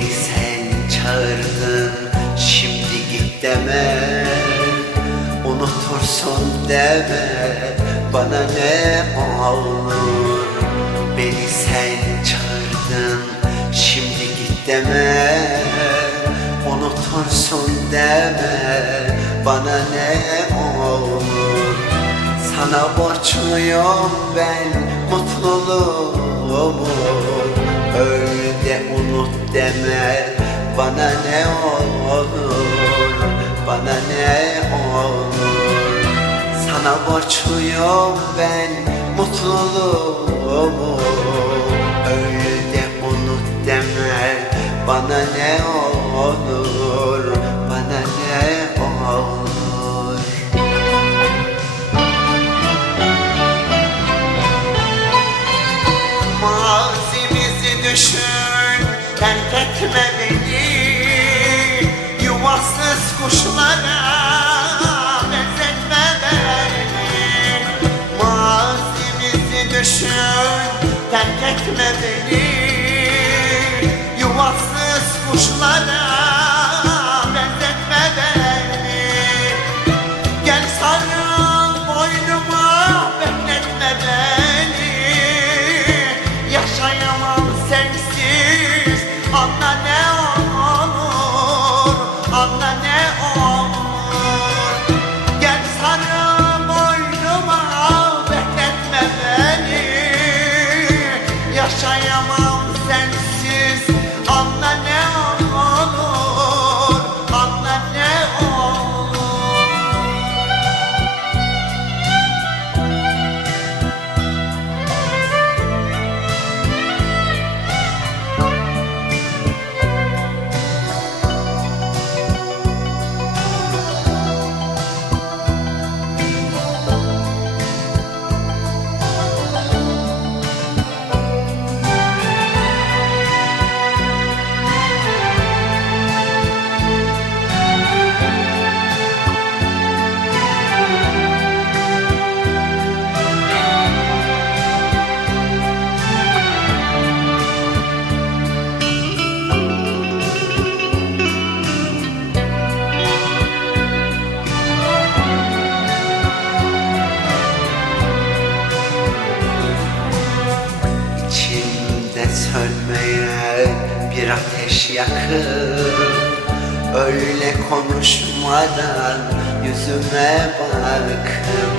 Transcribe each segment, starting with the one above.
Beni sen çağırdın şimdi git deme. Unutursun deme bana ne olur. Beni sen çağırdın şimdi git deme. Unutursun deme bana ne olur. Sana borçluyum ben mutluluğumu. Öl de unut deme Bana ne olur Bana ne olur. Sana borçluyum ben mutluluğumu. Öl de unut deme Bana ne olur düşün, terk etme beni Yuvasız kuşlara benzetme beni Mazimizi düşün, terk etme beni Yuvasız kuşlara benzetme beni Gel sarıl olur Anla ne İçimde sönmeyen bir ateş yakıp Öyle konuşmadan yüzüme bakıp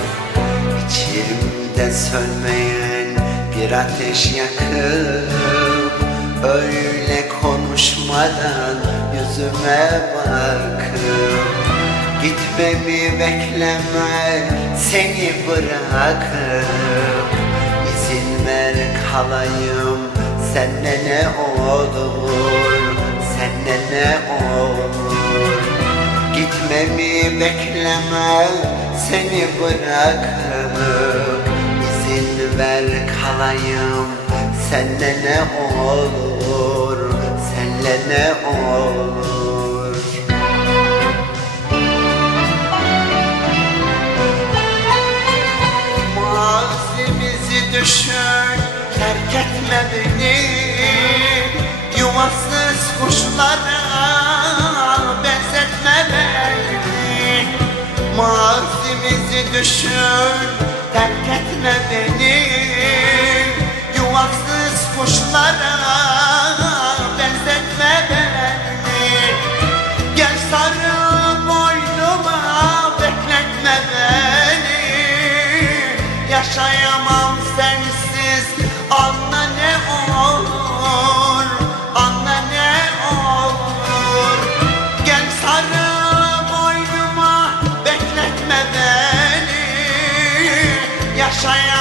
İçimde sönmeyen bir ateş yakıp Öyle konuşmadan yüzüme bakıp Gitmemi bekleme seni bırakıp İzin ver kalayım Senle ne olur Senle ne olur? Gitmemi bekleme Seni bırakıp İzin ver kalayım Senle ne olur Senle ne olur? Düşün, terk etme beni Yuvasız kuşlara benzetme beni Mazimizi düşün, terk etme beni Yuvasız kuşlara benzetme beni Gel sarıl boynuma bekletme beni Yaşayamam Bekletme beni Yaşayamam sensiz